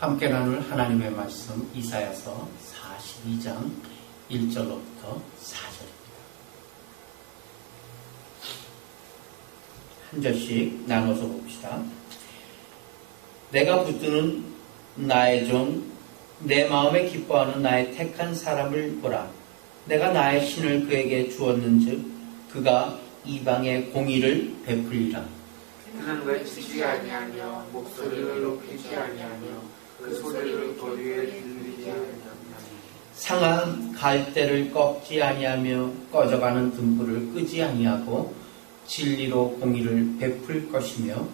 함께 나눌 하나님의 말씀 이사야서 42장 1절로부터 4절입니다. 한 절씩 나눠서 봅시다. 내가 붙드는 나의 종, 내 마음에 기뻐하는 나의 택한 사람을 보라. 내가 나의 신을 그에게 주었는즉 그가 이방의 공의를 베풀리라. 그는 외치지 아니하며 목소리를 높이지 아니하며 그 소리를 거리에 들리지 아니하며 상한 갈대를 꺾지 아니하며 꺼져가는 등불을 끄지 아니하고 진리로 공의를 베풀 것이며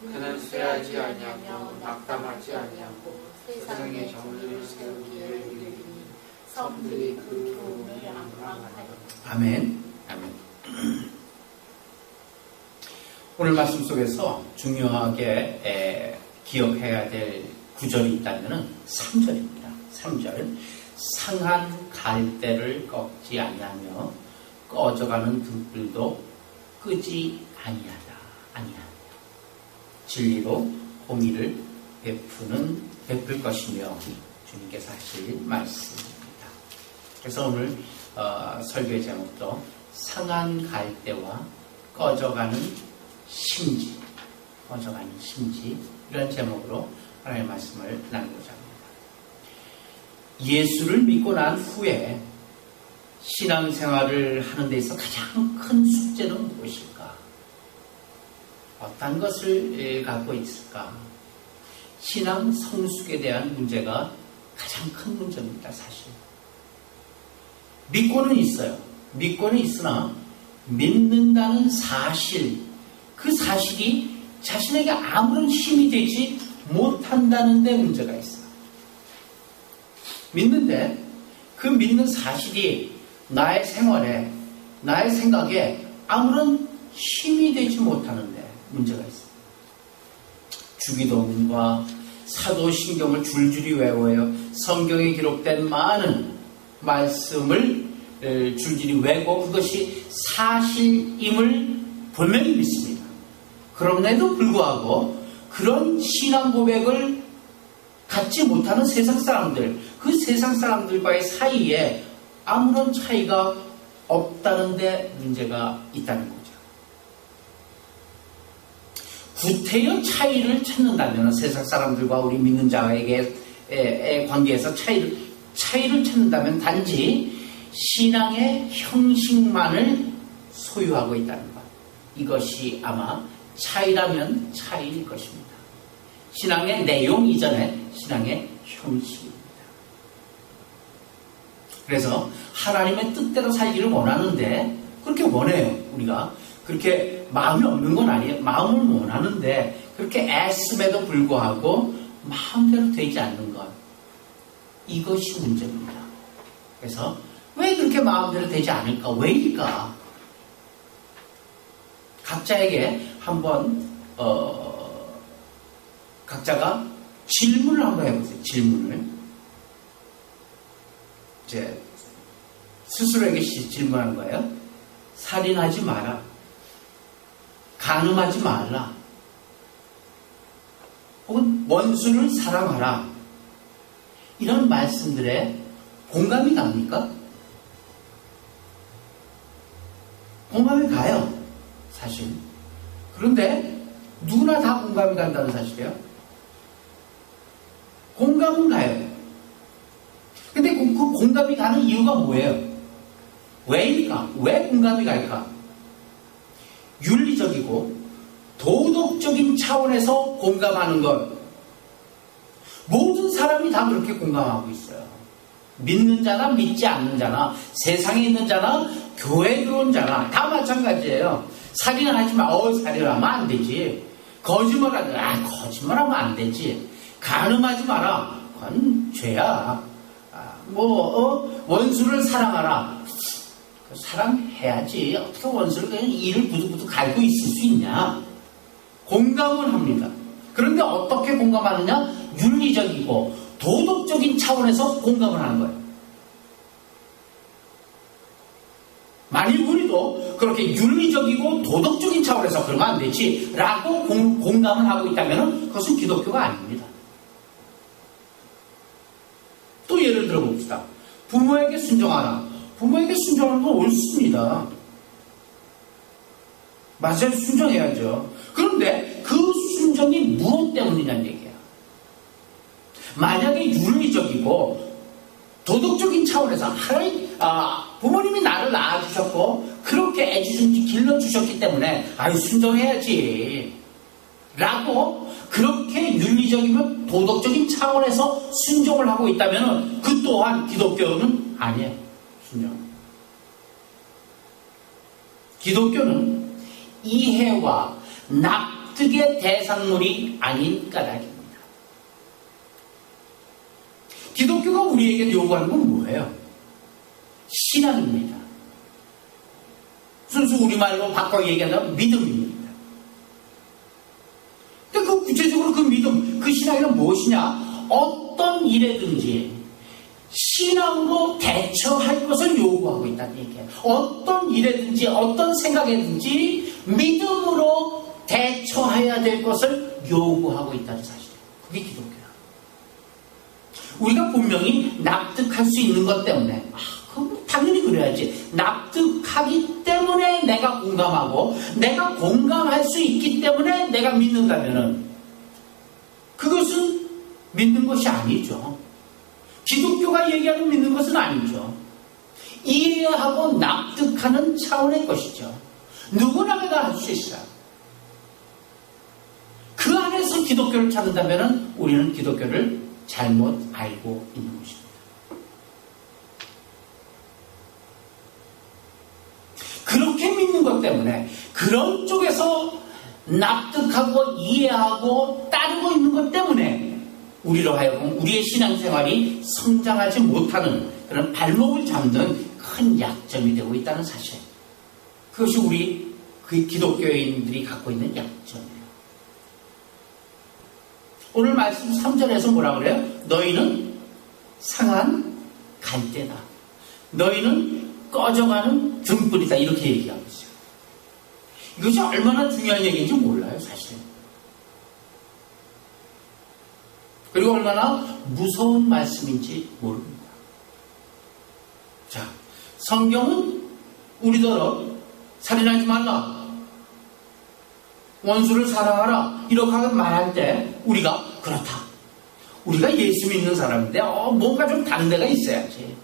그는 쇠하지 아니하며 낙담하지 아니하고 세상의 정의를 세우기에 이르리니 섬들이 그 교훈을 앙망하여. 아멘. 아멘. 오늘 말씀 속에서 중요하게 기억해야 될 구절이 있다면 3절입니다. 3절. 상한 갈대를 꺾지 아니하며 꺼져가는 등불도 끄지 아니하며 진리로 공의를 베풀 것이며 주님께서 하실 말씀입니다. 그래서 오늘 설교의 제목도 상한 갈대와 꺼져가는 심지 이런 제목으로 하나님의 말씀을 나누고자 합니다. 예수를 믿고 난 후에 신앙생활을 하는 데 있어서 가장 큰 숙제는 무엇일까? 어떤 것을 갖고 있을까? 신앙 성숙에 대한 문제가 가장 큰 문제입니다. 사실 믿고는 있어요. 믿고는 있으나 믿는다는 사실, 그 사실이 자신에게 아무런 힘이 되지 못한다는 데 문제가 있어요. 믿는데 그 믿는 사실이 나의 생활에, 나의 생각에 아무런 힘이 되지 못하는 데 문제가 있어요. 주기도문과 사도신경을 줄줄이 외워요. 성경에 기록된 많은 말씀을 줄줄이 외고 그것이 사실임을 분명히 믿습니다. 그럼에도 불구하고 그런 신앙 고백을 갖지 못하는 세상 사람들, 그 세상 사람들과의 사이에 아무런 차이가 없다는 데 문제가 있다는 거죠. 구태여 차이를 찾는다면 세상 사람들과 우리 믿는 자에게의 관계에서 차이를 찾는다면 단지 신앙의 형식만을 소유하고 있다는 것. 이것이 아마 차이라면 차이일 것입니다. 신앙의 내용 이전에 신앙의 형식입니다. 그래서 하나님의 뜻대로 살기를 원하는데 그렇게 원해요. 우리가 그렇게 마음이 없는 건 아니에요. 마음을 원하는데 그렇게 애씀에도 불구하고 마음대로 되지 않는 것. 이것이 문제입니다. 그래서 왜 그렇게 마음대로 되지 않을까? 왜일까? 각자에게 한번 각자가 질문을 한번 해보세요. 질문을 이제 스스로에게 질문하는 거예요. 살인하지 마라. 간음하지 말라. 혹은 원수를 사랑하라. 이런 말씀들에 공감이 갑니까? 공감이 가요. 사실. 그런데 누구나 다 공감이 간다는 사실이에요. 공감은 가요. 근데 그 공감이 가는 이유가 뭐예요? 왜일까? 왜 공감이 갈까? 윤리적이고 도덕적인 차원에서 공감하는 것. 모든 사람이 다 그렇게 공감하고 있어요. 믿는 자나 믿지 않는 자나 세상에 있는 자나 교회에 들어온 자나 다 마찬가지예요. 살인을 하지 마. 살인하면 안 되지. 거짓말하면 안 되지. 간음하지 마라. 그건 죄야. 원수를 사랑하라. 사랑해야지. 어떻게 원수를 그냥 이를 부두부두 갈고 있을 수 있냐. 공감을 합니다. 그런데 어떻게 공감하느냐? 윤리적이고 도덕적인 차원에서 공감을 하는 거예요. 만일 우리도 그렇게 윤리적이고 도덕적인 차원에서 그러면 안 되지 라고 공감을 하고 있다면 그것은 기독교가 아닙니다. 예를 들어봅시다. 부모에게 순종하라. 부모에게 순종하는 건 옳습니다. 맞아요. 순종해야죠. 그런데 그 순종이 무엇 때문이냐는 얘기야. 만약에 윤리적이고 도덕적인 차원에서 하나님, 부모님이 나를 낳아주셨고 그렇게 애지중지 길러주셨기 때문에 순종해야지 라고 그렇게 윤리적이면 도덕적인 차원에서 순종을 하고 있다면 그 또한 기독교는 아니에요. 순종. 기독교는 이해와 납득의 대상물이 아닌 까닭입니다. 기독교가 우리에게 요구하는 건 뭐예요? 신앙입니다. 순수 우리말로 바꿔 얘기한다면 믿음입니다. 근데 그 구체적으로 그 믿음, 그 신앙이란 무엇이냐? 어떤 일에든지 신앙으로 대처할 것을 요구하고 있다는 얘기예요. 어떤 일에든지 어떤 생각에든지 믿음으로 대처해야 될 것을 요구하고 있다는 사실이에요. 그게 기독교예요. 우리가 분명히 납득할 수 있는 것 때문에 그럼 당연히 그래야지. 납득하기 때문에 내가 공감하고 내가 공감할 수 있기 때문에 내가 믿는다면은 그것은 믿는 것이 아니죠. 기독교가 얘기하는 믿는 것은 아니죠. 이해하고 납득하는 차원의 것이죠. 누구나 다 할 수 있어요. 그 안에서 기독교를 찾는다면 우리는 기독교를 잘못 알고 있는 것입니다. 그렇게 믿는 것 때문에 그런 쪽에서 납득하고 이해하고 따르고 있는 것 때문에 우리로 하여금 우리의 신앙생활이 성장하지 못하는 그런 발목을 잡는 큰 약점이 되고 있다는 사실. 그것이 우리 그 기독교인들이 갖고 있는 약점이에요. 오늘 말씀 3절에서 뭐라 그래요? 너희는 상한 갈대다. 너희는 꺼져가는 등불이다. 이렇게 얘기하고 있어요. 이것이 얼마나 중요한 얘기인지 몰라요, 사실. 그리고 얼마나 무서운 말씀인지 모릅니다. 자, 성경은 우리더러 살인하지 말라, 원수를 사랑하라 이렇게 말할 때 우리가 그렇다. 우리가 예수 믿는 사람인데 뭔가 좀 다른 데가 있어야지.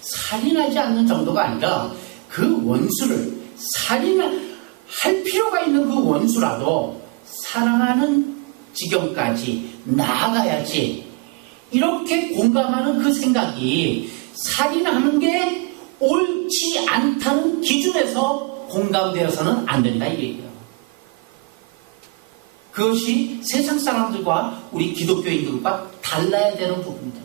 살인하지 않는 정도가 아니라 그 원수를 살인할 필요가 있는 그 원수라도 사랑하는 지경까지 나아가야지. 이렇게 공감하는 그 생각이 살인하는 게 옳지 않다는 기준에서 공감되어서는 안 된다 이 얘기예요. 그것이 세상 사람들과 우리 기독교인들과 달라야 되는 부분이다.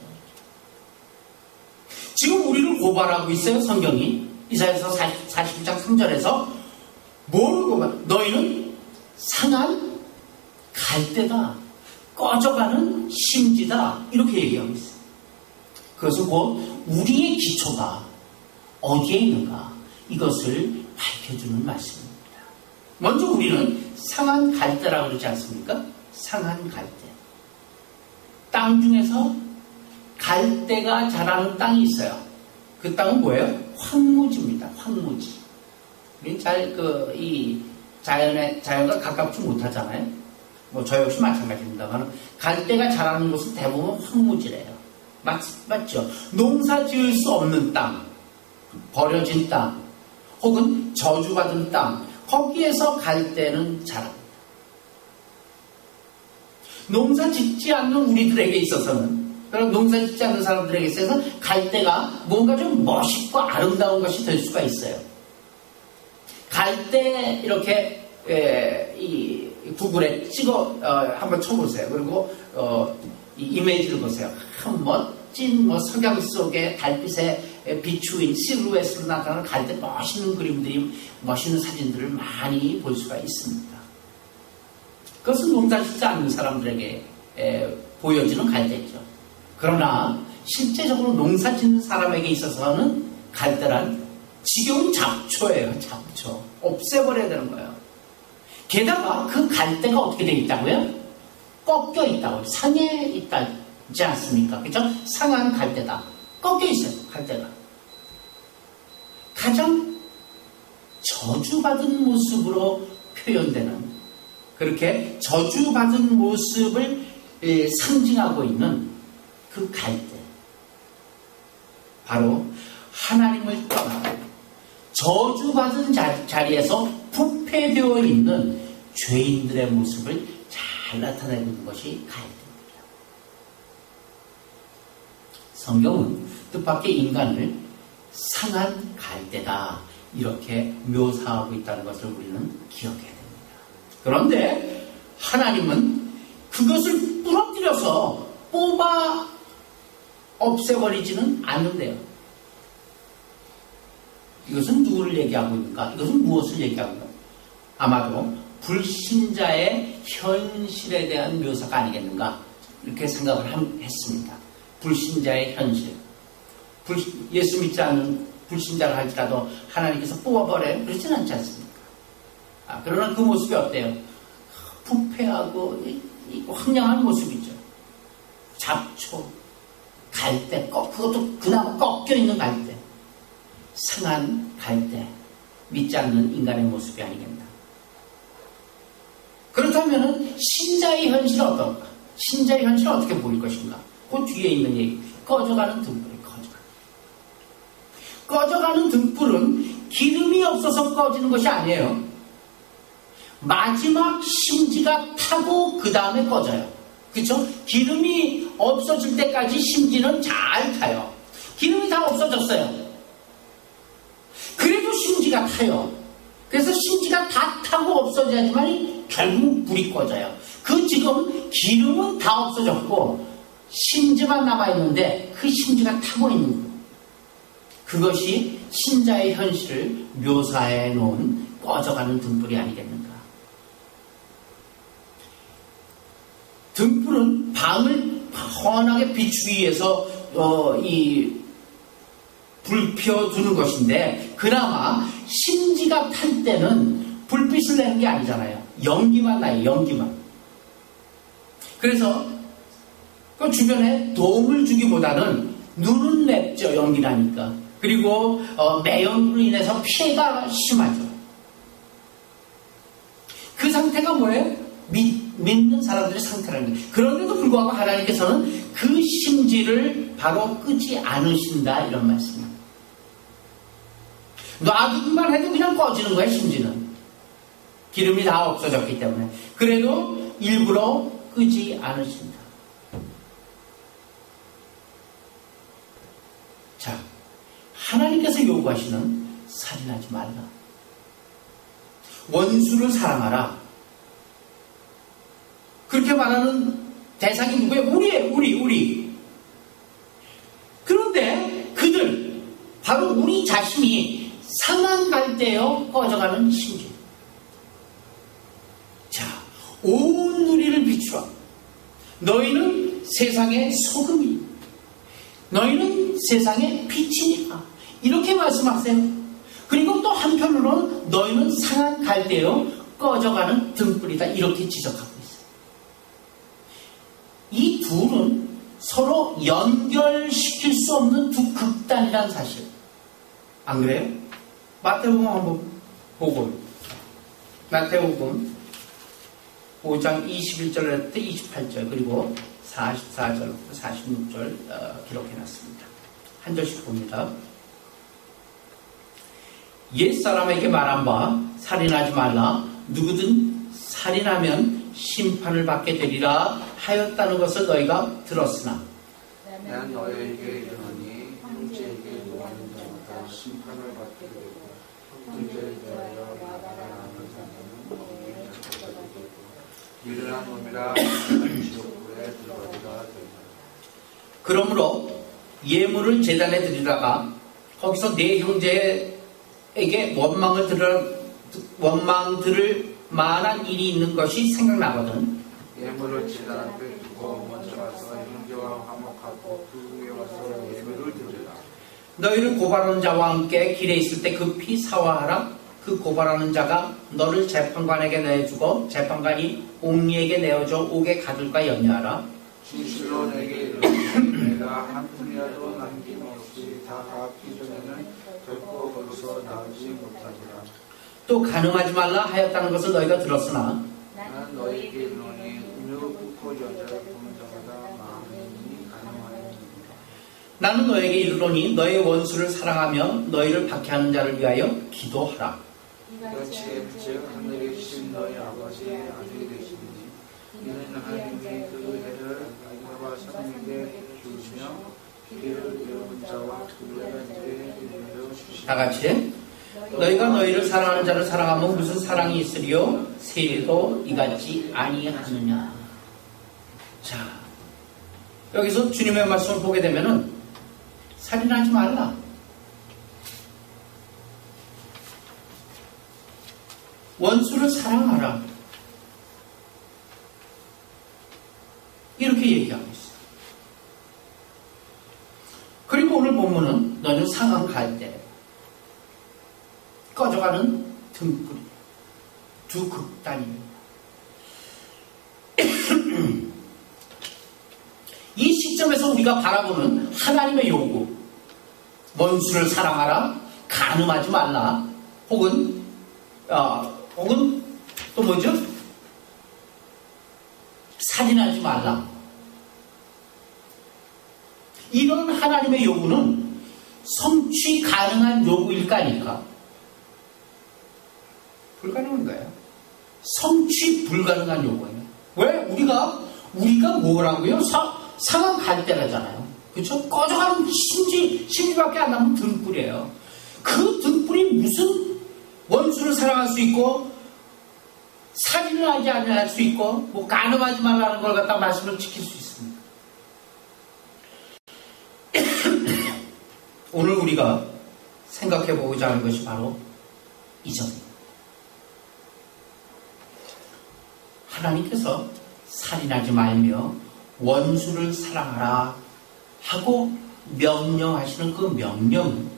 지금 우리를 고발하고 있어요, 성경이. 이사야서 40장 3절에서 뭐를 고발? 너희는 상한 갈대다, 꺼져가는 심지다, 이렇게 얘기하고 있어요. 그것은 곧 우리의 기초가 어디에 있는가, 이것을 밝혀주는 말씀입니다. 먼저 우리는 상한 갈대라고 그러지 않습니까? 상한 갈대. 땅 중에서 갈대가 자라는 땅이 있어요. 그 땅은 뭐예요? 황무지입니다. 황무지. 우리 이 자연과 가깝지 못하잖아요. 뭐 저 역시 마찬가지입니다만 갈대가 자라는 곳은 대부분 황무지래요. 맞죠? 농사 지을 수 없는 땅, 버려진 땅, 혹은 저주받은 땅, 거기에서 갈대는 자랍니다. 농사 짓지 않는 우리들에게 있어서는, 그럼 농사 짓지 않는 사람들에게 있어서는 갈대가 뭔가 좀 멋있고 아름다운 것이 될 수가 있어요. 갈대 이렇게 이 구글에 찍어 한번 쳐보세요. 그리고 이 이미지를 보세요. 멋진 석양 속에 달빛에 비추인 실루엣으로 나타나는 갈대 멋있는 그림들이, 멋있는 사진들을 많이 볼 수가 있습니다. 그것은 농사 짓지 않는 사람들에게 보여지는 갈대죠. 그러나 실제적으로 농사 짓는 사람에게 있어서는 갈대란 지겨운 잡초예요. 잡초. 없애버려야 되는 거예요. 게다가 그 갈대가 어떻게 되어 있다고요? 꺾여 있다고. 상해 있다지 않습니까? 그죠? 상한 갈대다. 꺾여 있어요. 갈대가. 가장 저주받은 모습으로 표현되는, 그렇게 저주받은 모습을 상징하고 있는 그 갈대. 바로 하나님을 떠나고 저주받은 자리에서 부패되어 있는 죄인들의 모습을 잘 나타내고 있는 것이 갈대입니다. 성경은 뜻밖의 인간을 상한 갈대다 이렇게 묘사하고 있다는 것을 우리는 기억해야 됩니다. 그런데 하나님은 그것을 부러뜨려서 뽑아 없애버리지는 않는데요. 이것은 누구를 얘기하고 있는가? 이것은 무엇을 얘기하고 있는가? 아마도 불신자의 현실에 대한 묘사가 아니겠는가? 이렇게 생각을 했습니다. 불신자의 현실. 예수 믿지 않는 불신자를 할지라도 하나님께서 뽑아버려요. 그렇지는 않지 않습니까? 그러나 그 모습이 어때요? 부패하고 황량한 모습이죠. 잡초, 갈대, 그것도 그나마 꺾여있는 갈대. 상한 갈대, 믿지 않는 인간의 모습이 아니겠나. 그렇다면 신자의 현실은 어떨까? 신자의 현실은 어떻게 보일 것인가? 그 뒤에 있는 얘기, 꺼져가는 등불이 꺼져가는 등불은 기름이 없어서 꺼지는 것이 아니에요. 마지막 심지가 타고 그 다음에 꺼져요. 그렇죠? 기름이 없어질 때까지 심지는 잘 타요. 기름이 다 없어졌어요. 그래도 심지가 타요. 그래서 심지가 다 타고 없어져야지만 결국 불이 꺼져요. 지금 기름은 다 없어졌고 심지만 남아있는데 그 심지가 타고 있는 거예요. 그것이 신자의 현실을 묘사해 놓은 꺼져가는 등불이 아니겠는가. 등불은 방을 환하게 비추기 위해서 불 피워두는 것인데, 그나마 심지가 탈 때는 불빛을 내는 게 아니잖아요. 연기만 나요. 연기만. 그래서 그 주변에 도움을 주기보다는 눈은 맵죠. 연기 나니까. 그리고 매연으로 인해서 피해가 심하죠. 그 상태가 뭐예요? 믿는 사람들의 상태라는 거예요. 그런데도 불구하고 하나님께서는 그 심지를 바로 끄지 않으신다 이런 말씀입니다. 놔두기만 해도 그냥 꺼지는 거예요. 심지는 기름이 다 없어졌기 때문에. 그래도 일부러 끄지 않으신다. 자, 하나님께서 요구하시는 살인하지 말라, 원수를 사랑하라, 그렇게 말하는 대상이 누구예요? 우리. 그런데 그들, 바로 우리 자신이 상한 갈대여 꺼져가는 심지. 자, 온 우리를 비추라. 너희는 세상의 소금이, 너희는 세상의 빛이니까. 이렇게 말씀하세요. 그리고 또 한편으로는 너희는 상한 갈대여 꺼져가는 등불이다 이렇게 지적하고 있어요. 이 둘은 서로 연결시킬 수 없는 두 극단이라는 사실. 안 그래요? 마태복음 한번 보고, 마태복음 5장 21절부터 28절 그리고 44절부터 46절 기록해놨습니다. 한 절씩 봅니다. 옛사람에게 말한 바 살인하지 말라, 누구든 살인하면 심판을 받게 되리라 하였다는 것을 너희가 들었으나 난 너희에게 이르노니 형제에게 노하는 자마다 심판을 받게 되고 형제에 대하여 나가라는 자는 어디에 잡혀가게 되고 일어난 놈이라 지옥불에 들어가리라 되리라. 그러므로 예물을 제단에 드리다가 거기서 내 형제에게 원망 들을 만한 일이 있는 것이 생각나거든. 예물을 제단 앞에 두고 먼저 가서 형제와 화목하고 그 후에 와서 예물을 드리라. 너희를 고발하는 자와 함께 길에 있을 때 급히 사화하라. 그 고발하는 자가 너를 재판관에게 내주고 재판관이 옹리에게 내어줘 옥에 가둘까 염려하라. 진실로 내게 이르노니 내가 한 푼이라도 남김없이 다 갚기 전에는 결코 거기서 나오지 못하리라. 또 간음하지 말라 하였다는 것을 너희가 들었으나 나는 너희에게 이르노니 음욕을 굽고 여자를 보는 자마다 마음이 간음하느니라. 나는 너에게 이르노니 너의 원수를 사랑하며 너희를 박해하는 자를 위하여 기도하라. 이같이 즉 하늘에 계신 너희 아버지의 아들이 되시니 이는 하나님이 그 해를 아기와 사람에게 주시며 비를 이룬 자와 그들의 집에 이르러 주시니 다 같이 너희가 너희를 사랑하는 자를 사랑하면 무슨 사랑이 있으리요? 세리도 이같이 아니하느냐. 자, 여기서 주님의 말씀을 보게 되면은 살인하지 말라. 원수를 사랑하라. 이렇게 얘기하고 있어요. 그리고 오늘 본문은 너는 상한 갈대 꺼져가는 등불이 두 극단입니다. 이 시점에서 우리가 바라보는 하나님의 요구, 원수를 사랑하라, 간음하지 말라, 혹은 또 뭐죠? 살인하지 말라. 이런 하나님의 요구는 성취 가능한 요구일까 아닐까? 불가능한 거예요. 성취 불가능한 요구예요. 왜? 우리가 뭐라고요? 상한 갈대라잖아요. 그렇죠? 꺼져가는 심지밖에 안 남은 등불이에요. 그 등불이 무슨 원수를 사랑할 수 있고 살인을 하지 않을 수 있고 뭐 간음하지 말라는 걸 갖다 말씀을 지킬 수 있습니다. 오늘 우리가 생각해보고자 하는 것이 바로 이 점입니다. 하나님께서 살인하지 말며 원수를 사랑하라 하고 명령하시는 그 명령은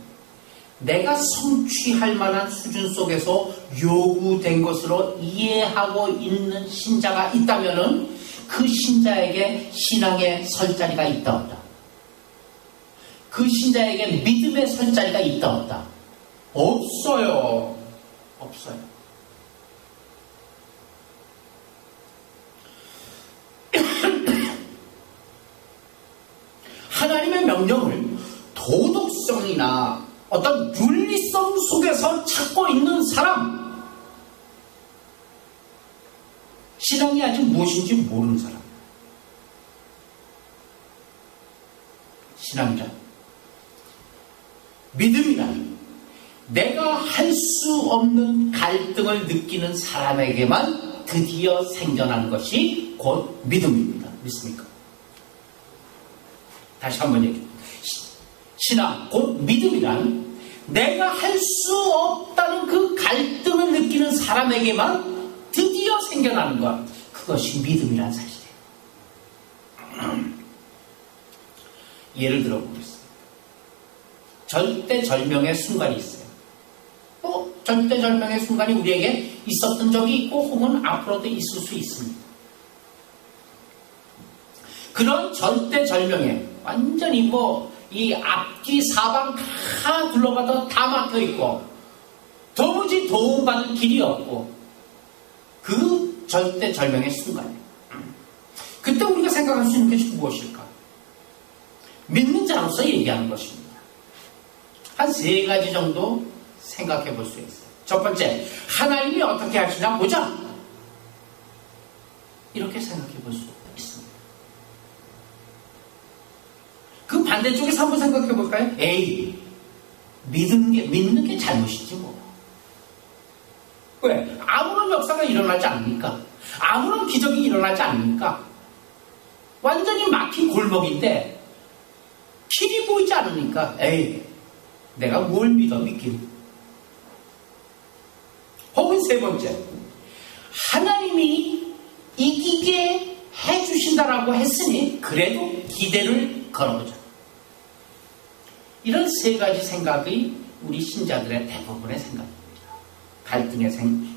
내가 성취할 만한 수준 속에서 요구된 것으로 이해하고 있는 신자가 있다면 그 신자에게 신앙의 설 자리가 있다 없다. 그 신자에게 믿음의 설 자리가 있다 없다. 없어요. 없어요. 하나님의 명령을 도덕성이나 어떤 윤리성 속에서 찾고 있는 사람, 신앙이 아직 무엇인지 모르는 사람, 신앙이란 믿음이란 내가 할 수 없는 갈등을 느끼는 사람에게만 드디어 생겨난 것이 곧 믿음입니다. 믿습니까? 다시 한번 얘기합니다. 신앙, 곧 믿음이란 내가 할 수 없다는 그 갈등을 느끼는 사람에게만 드디어 생겨나는 것. 그것이 믿음이란 사실이에요. 예를 들어보겠습니다. 절대절명의 순간이 있어요. 또 절대절명의 순간이 우리에게 있었던 적이 있고 혹은 앞으로도 있을 수 있습니다. 그런 절대절명에 완전히 이 앞뒤 사방 다 둘러봐도 다 막혀있고 도무지 도움받을 길이 없고 그 절대절명의 순간이에요. 그때 우리가 생각할 수 있는 것이 무엇일까? 믿는 자로서 얘기하는 것입니다. 한 3가지 정도 생각해 볼 수 있어요. 첫 번째, 하나님이 어떻게 하시나 보자. 이렇게 생각해 볼 수 있습니다. 그 반대쪽에서 한번 생각해 볼까요? 에이, 믿는 게 잘못이지 뭐. 왜? 아무런 역사가 일어나지 않습니까? 아무런 기적이 일어나지 않습니까? 완전히 막힌 골목인데 길이 보이지 않으니까 에이, 내가 뭘 믿긴. 혹은 3번째, 하나님이 이기게 해주신다라고 했으니 그래도 기대를 걸어보자. 이런 3가지 생각이 우리 신자들의 대부분의 생각입니다.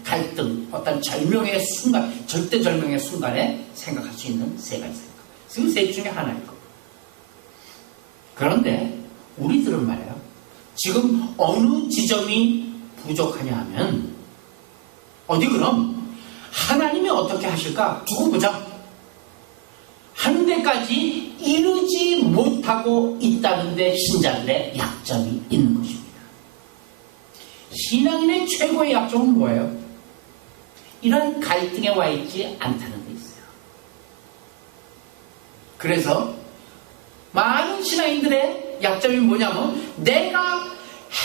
갈등, 어떤 절명의 순간, 절대절명의 순간에 생각할 수 있는 3가지 생각. 그 셋 중에 하나일 겁니다. 그런데 우리들은 말이에요. 지금 어느 지점이 부족하냐 하면 어디 그럼 하나님이 어떻게 하실까? 두고 보자. 한 데까지 이르지 못하고 있다는데 신자들의 약점이 있는 것입니다. 신앙인의 최고의 약점은 뭐예요? 이런 갈등에 와 있지 않다는 데 있어요. 그래서 많은 신앙인들의 약점이 뭐냐면 내가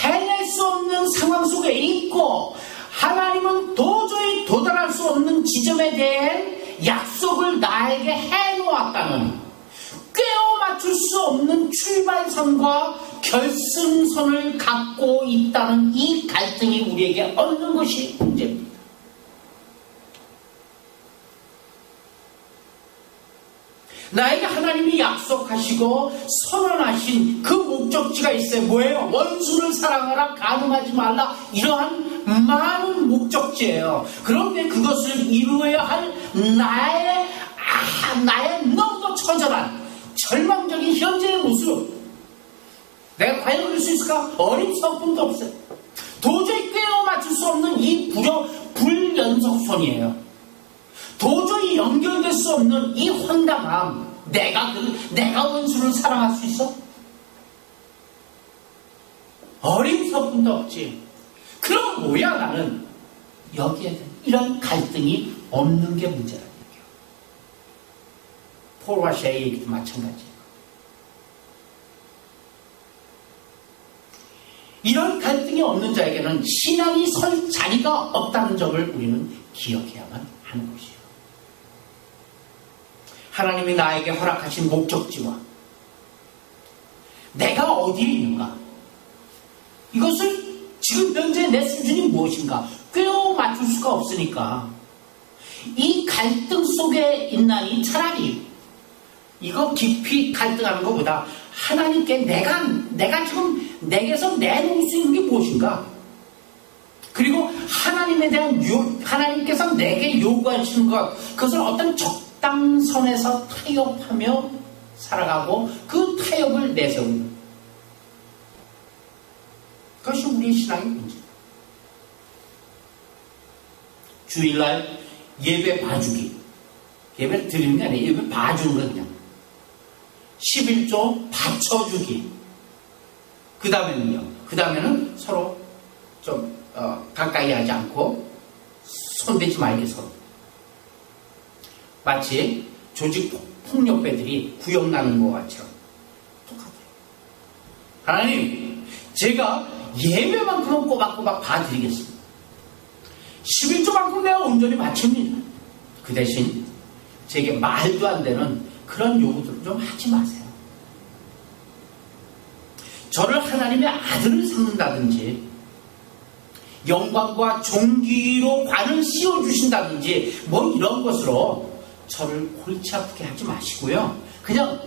해낼 수 없는 상황 속에 있고 하나님은 도저히 도달할 수 없는 지점에 대한 약속을 나에게 해놓았다는 꿰어 맞출 수 없는 출발선과 결승선을 갖고 있다는 이 갈등이 우리에게 얻는 것이 문제입니다. 나에게 하나님이 약속하시고 선언하신 그 목적지가 있어요. 뭐예요? 원수를 사랑하라, 간음하지 말라. 이러한 많은 목적지예요. 그런데 그것을 이루어야 할 나의 너무도 처절한 절망적인 현재의 모습, 내가 과연 그럴 수 있을까? 어림석분도 없어요. 도저히 꿰어 맞출 수 없는 이 불연속선이에요. 도저히 연결될 수 없는 이 황당함. 내가 원수를 사랑할 수 있어? 어림석분도 없지. 그럼 뭐야 나는? 여기에 대한 이런 갈등이 없는 게 문제라는 얘기예요. 폴과 셰의 얘기도 마찬가지예요. 이런 갈등이 없는 자에게는 신앙이 설 자리가 없다는 점을 우리는 기억해야만 하는 것이에요. 하나님이 나에게 허락하신 목적지와 내가 어디에 있는가, 이것을 지금 현재 내 수준이 무엇인가 꿰어 맞출 수가 없으니까 이 갈등 속에 있나니 차라리 이거 깊이 갈등하는 것보다 하나님께 내가 지금 내게서 내놓을 수 있는 게 무엇인가, 그리고 하나님에 대한 하나님께서 내게 요구하시는 것, 그것을 어떤 적당선에서 타협하며 살아가고 그 타협을 내세우는 그것이 우리의 신앙의 문제입니다. 주일날 예배 봐주기, 예배 드리는 게 아니에요. 예배 봐주는 거 그냥 11조 받쳐주기. 그 다음에는 서로 좀 가까이 하지 않고 손대지 말기 서로. 마치 조직 폭력배들이 구역나는 것 같죠. 똑같아요. 하나님, 제가 예배만큼은 꼬박꼬박 봐드리겠습니다. 11조만큼 내가 온전히 바칩니다. 그 대신 제게 말도 안 되는 그런 요구들을 좀 하지 마세요. 저를 하나님의 아들을 삼는다든지 영광과 존귀로 관을 씌워주신다든지 뭐 이런 것으로 저를 골치 아프게 하지 마시고요. 그냥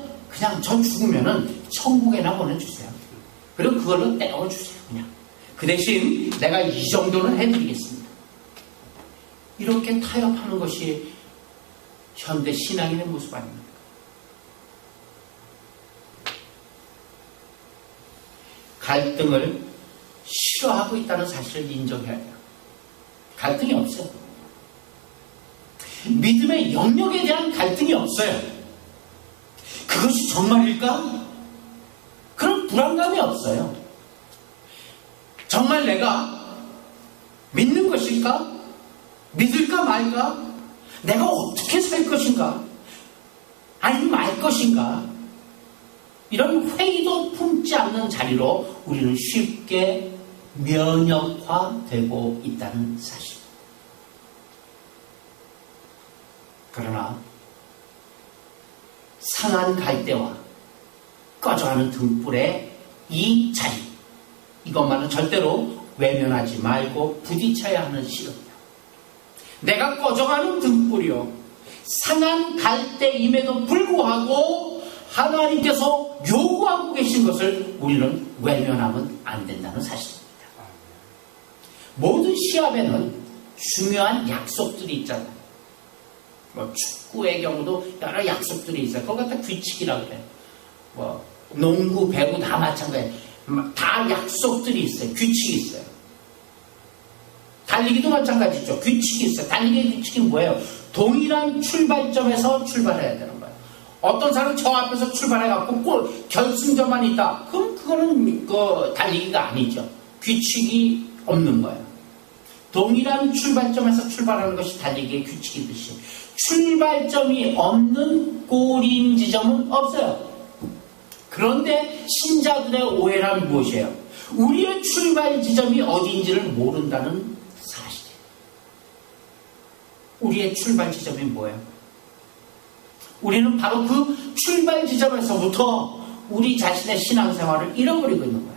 저 죽으면은 천국에나 보내주세요. 그리고 그걸로 떼어주세요. 그냥 그 대신 내가 이 정도는 해드리겠습니다. 이렇게 타협하는 것이 현대 신앙인의 모습 아닙니까? 갈등을 싫어하고 있다는 사실을 인정해야 돼요. 갈등이 없어요. 믿음의 영역에 대한 갈등이 없어요. 그것이 정말일까? 그런 불안감이 없어요. 정말 내가 믿는 것일까? 믿을까 말까? 내가 어떻게 살 것인가? 아니면 말 것인가? 이런 회의도 품지 않는 자리로 우리는 쉽게 면역화되고 있다는 사실. 그러나 상한 갈대와 꺼져가는 등불의 이 자리, 이것만은 절대로 외면하지 말고 부딪혀야 하는 시간이다. 내가 꺼져가는 등불이요, 상한 갈대임에도 불구하고 하나님께서 요구하고 계신 것을 우리는 외면하면 안 된다는 사실입니다. 모든 시합에는 중요한 약속들이 있잖아요. 뭐 축구의 경우도 여러 약속들이 있어요. 그걸 갖다 규칙이라고 그래요. 뭐 농구, 배구 다 마찬가지예요. 다 약속들이 있어요. 규칙이 있어요. 달리기도 마찬가지죠. 규칙이 있어요. 달리기의 규칙이 뭐예요? 동일한 출발점에서 출발해야 되는 거예요. 어떤 사람은 저 앞에서 출발해갖고 결승점만 있다. 그럼 그거는 그 달리기가 아니죠. 규칙이 없는 거예요. 동일한 출발점에서 출발하는 것이 달리기의 규칙이듯이 출발점이 없는 골인 지점은 없어요. 그런데 신자들의 오해란 무엇이에요? 우리의 출발 지점이 어디인지를 모른다는 사실이에요. 우리의 출발 지점이 뭐예요? 우리는 바로 그 출발 지점에서부터 우리 자신의 신앙생활을 잃어버리고 있는 거예요.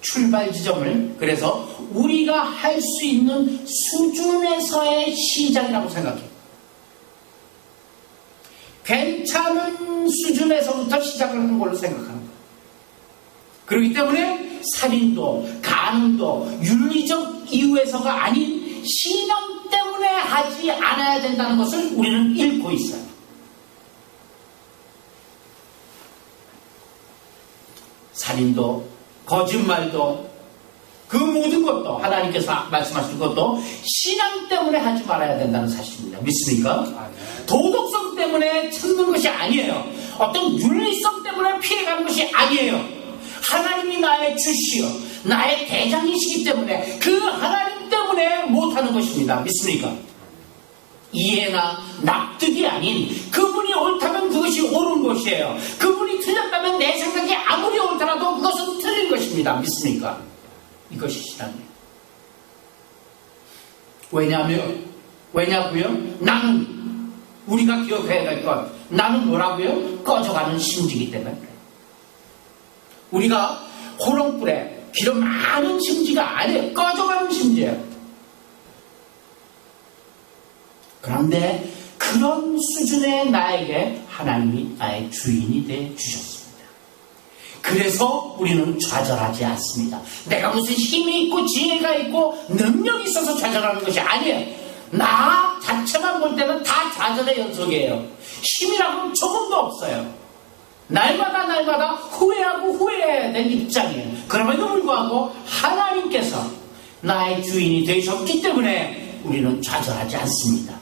출발 지점을 그래서 우리가 할 수 있는 수준에서의 시작이라고 생각해요. 괜찮은 수준에서부터 시작을 하는 걸로 생각하는 거예요. 그렇기 때문에 살인도, 간음도 윤리적 이유에서가 아닌 신앙 때문에 하지 않아야 된다는 것을 우리는 잃고 있어요. 살인도, 거짓말도, 그 모든 것도 하나님께서 말씀하신 것도 신앙 때문에 하지 말아야 된다는 사실입니다. 믿습니까? 도덕성 때문에 참는 것이 아니에요. 어떤 윤리성 때문에 피해가는 것이 아니에요. 하나님이 나의 주시요 나의 대장이시기 때문에 그 하나님 때문에 못하는 것입니다. 믿습니까? 이해나 납득이 아닌 그분이 옳다면 그것이 옳은 것이에요. 그분이 틀렸다면 내 생각이 아무리 옳더라도 그것은 틀린 것입니다. 믿습니까? 이것이 신앙이에요. 왜냐고요? 나는 우리가 기억해야 될 것, 나는 뭐라고요? 꺼져가는 심지이기 때문에 그래요. 우리가 호롱불에 기름 많은 심지가 아니에요. 꺼져가는 심지예요. 그런데 그런 수준의 나에게 하나님이 나의 주인이 되어 주셨습니다. 그래서 우리는 좌절하지 않습니다. 내가 무슨 힘이 있고 지혜가 있고 능력이 있어서 좌절하는 것이 아니에요. 나 자체만 볼 때는 다 좌절의 연속이에요. 힘이라고는 조금도 없어요. 날마다 후회하고 후회해야 될 입장이에요. 그럼에도 불구하고 하나님께서 나의 주인이 되셨기 때문에 우리는 좌절하지 않습니다.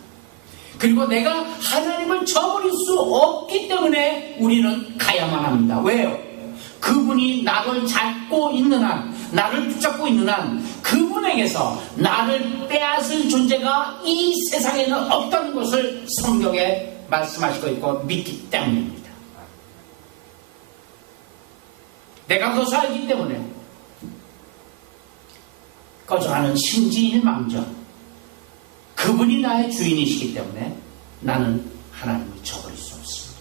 그리고 내가 하나님을 저버릴 수 없기 때문에 우리는 가야만 합니다. 왜요? 그분이 나를 잡고 있는 한, 나를 붙잡고 있는 한, 그분에게서 나를 빼앗을 존재가 이 세상에는 없다는 것을 성경에 말씀하시고 있고 믿기 때문입니다. 내가 그것을 알기 때문에 꺼져가는 심지일망정 그분이 나의 주인이시기 때문에 나는 하나님을 저버릴 수 없습니다.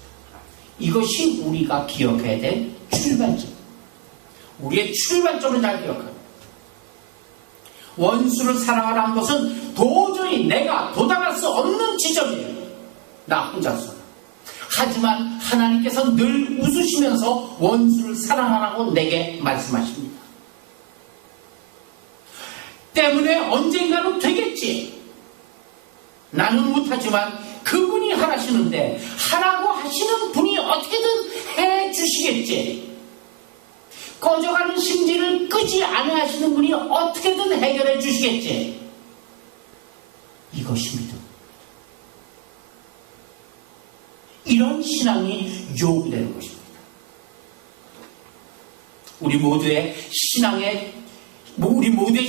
이것이 우리가 기억해야 될 출발점. 우리의 출발점을 잘 기억합니다. 원수를 사랑하라는 것은 도저히 내가 도달할 수 없는 지점이에요. 나 혼자서. 하지만 하나님께서 늘 웃으시면서 원수를 사랑하라고 내게 말씀하십니다. 때문에 언젠가는 되겠지. 나는 못하지만 그분이 하시는데 하라고 하시는 분이 어떻게든 해주시겠지. 꺼져가는 심지를 끄지 않아 하시는 분이 어떻게든 해결해 주시겠지. 이것이 믿음. 이런 신앙이 요구되는 것입니다. 우리 모두의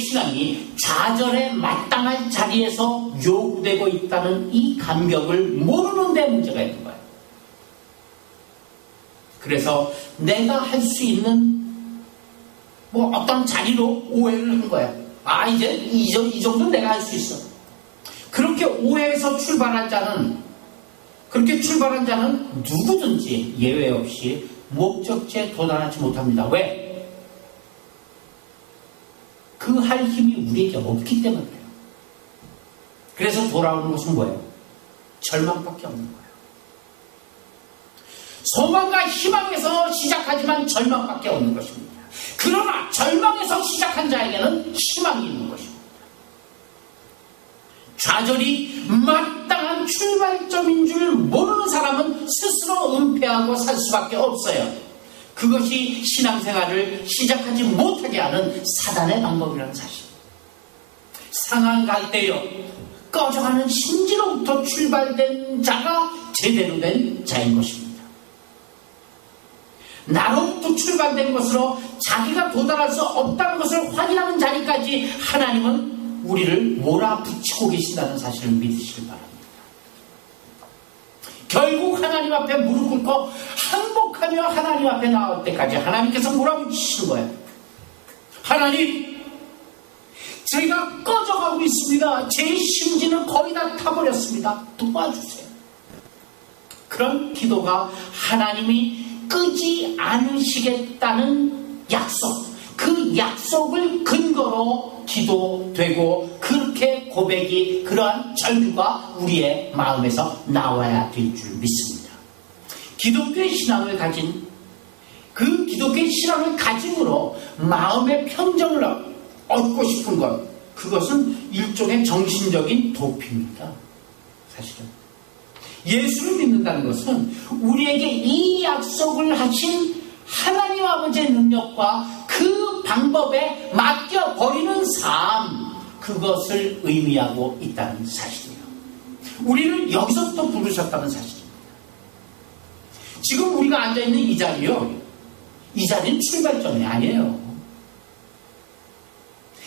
신앙이 좌절에 마땅할 자리에서 요구되고 있다는 이 감격을 모르는 데 문제가 있는 거예요. 그래서 내가 할 수 있는 어떤 자리로 오해를 한 거야. 이제 이 정도는 내가 할 수 있어. 그렇게 오해해서 그렇게 출발한 자는 누구든지 예외 없이 목적지에 도달하지 못합니다. 왜? 그 할 힘이 우리에게 없기 때문에 그래요. 그래서 돌아오는 것은 뭐예요? 절망밖에 없는 거예요. 소망과 희망에서 시작하지만 절망밖에 없는 것입니다. 그러나 절망에서 시작한 자에게는 희망이 있는 것입니다. 좌절이 마땅한 출발점인 줄 모르는 사람은 스스로 은폐하고 살 수밖에 없어요. 그것이 신앙생활을 시작하지 못하게 하는 사단의 방법이라는 사실. 상한 갈대여 꺼져가는 심지로부터 출발된 자가 제대로 된 자인 것입니다. 나로부터 출발된 것으로 자기가 도달할 수 없다는 것을 확인하는 자리까지 하나님은 우리를 몰아붙이고 계신다는 사실을 믿으시길 바랍니다. 결국 하나님 앞에 무릎 꿇고 항복하며 하나님 앞에 나올 때까지 하나님께서 몰아붙이시는 거예요. 하나님, 제가 꺼져가고 있습니다. 제 심지는 거의 다 타버렸습니다. 도와주세요. 그런 기도가 하나님이 끄지 않으시겠다는 약속, 그 약속을 근거로 기도되고 그렇게 고백이, 그러한 절규가 우리의 마음에서 나와야 될 줄 믿습니다. 기독교의 신앙을 가진, 그 기독교의 신앙을 가짐으로 마음의 평정을 얻고 싶은 것, 그것은 일종의 정신적인 도피입니다. 사실은 예수를 믿는다는 것은 우리에게 이 약속을 하신 하나님 아버지의 능력과 그 방법에 맡겨버리는 삶, 그것을 의미하고 있다는 사실이에요. 우리를 여기서부터 부르셨다는 사실입니다. 지금 우리가 앉아있는 이 자리요, 이 자리는 출발점이 아니에요.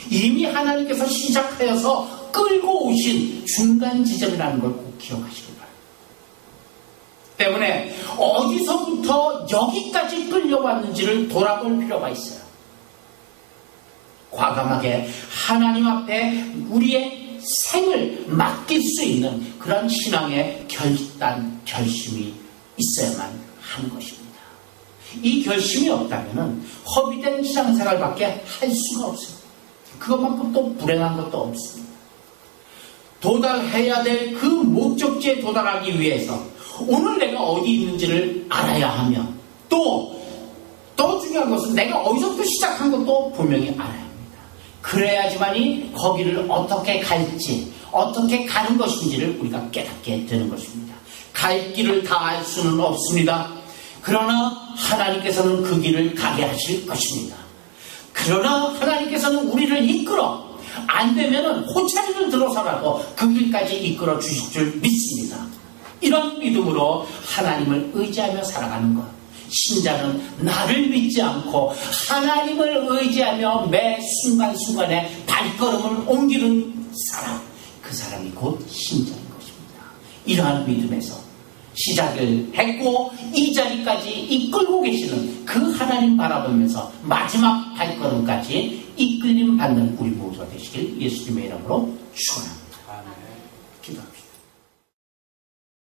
이미 하나님께서 시작하여서 끌고 오신 중간 지점이라는 걸 꼭 기억하시길 바랍니다. 때문에 어디서부터 여기까지 끌려왔는지를 돌아볼 필요가 있어요. 과감하게 하나님 앞에 우리의 생을 맡길 수 있는 그런 신앙의 결단, 결심이 있어야만 하는 것입니다. 이 결심이 없다면 허비된 신앙생활밖에 할 수가 없어요. 그것만큼 또 불행한 것도 없습니다. 도달해야 될 그 목적지에 도달하기 위해서 오늘 내가 어디 있는지를 알아야 하며, 또 중요한 것은 내가 어디서부터 시작한 것도 분명히 알아야 합니다. 그래야지만이 거기를 어떻게 갈지, 어떻게 가는 것인지를 우리가 깨닫게 되는 것입니다. 갈 길을 다 알 수는 없습니다. 그러나 하나님께서는 그 길을 가게 하실 것입니다. 그러나 하나님께서는 우리를 이끌어, 안 되면은 호차리를 들어서라도 그 길까지 이끌어 주실 줄 믿습니다. 이런 믿음으로 하나님을 의지하며 살아가는 것. 신자는 나를 믿지 않고 하나님을 의지하며 매 순간순간에 발걸음을 옮기는 사람, 그 사람이 곧 신자인 것입니다. 이러한 믿음에서 시작을 했고 이 자리까지 이끌고 계시는 그 하나님 바라보면서 마지막 발걸음까지 이끌림 받는 우리 모두가 되시길 예수님의 이름으로 축원합니다. 기도합시다.